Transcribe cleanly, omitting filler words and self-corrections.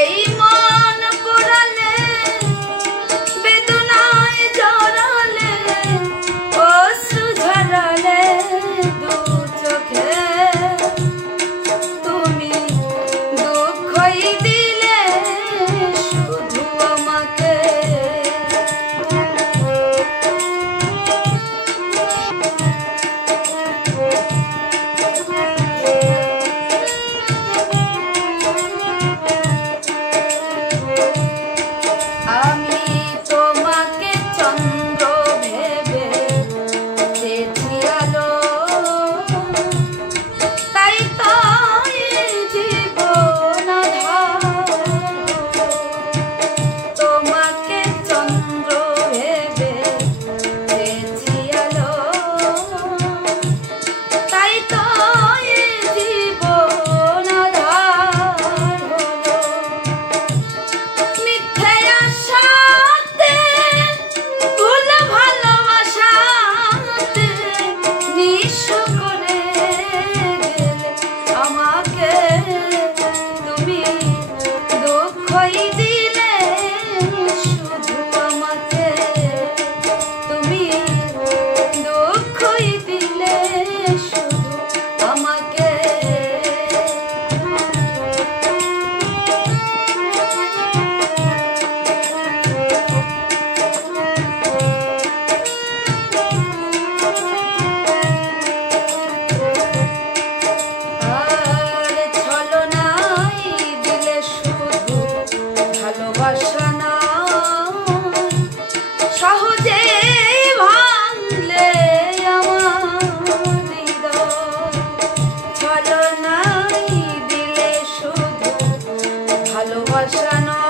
এই মন পোড়ালে বেদনায় জড়ালে অশ্রু ঝরালে দু চোখে তুমি দুঃখই দিলে শুধু আমাকে। আমি তোমাকে চন্দ্র ভেবে চেয়েছি আলো, তাই তো এই জীবন আঁধার। তোমাকে চন্দ্র ভেবে চেয়েছি আলো, তাই তো এই জীবন আঁধার হলো। মিথ্যে আশাতে ভুল ভালোবাসাতে নিঃস্ব করে গেলে আমাকে। তুমি দুঃখই দিলে শুধু আমাকে, তুমি দুঃখই দিলে শুধু আমাকে। আর ছলনাই দিলে শুধু ভালোবাসা নয়, সহজে ভাঙলে আমার হৃদয়। ছলনাই দিলে শুধু ভালোবাসা নয়।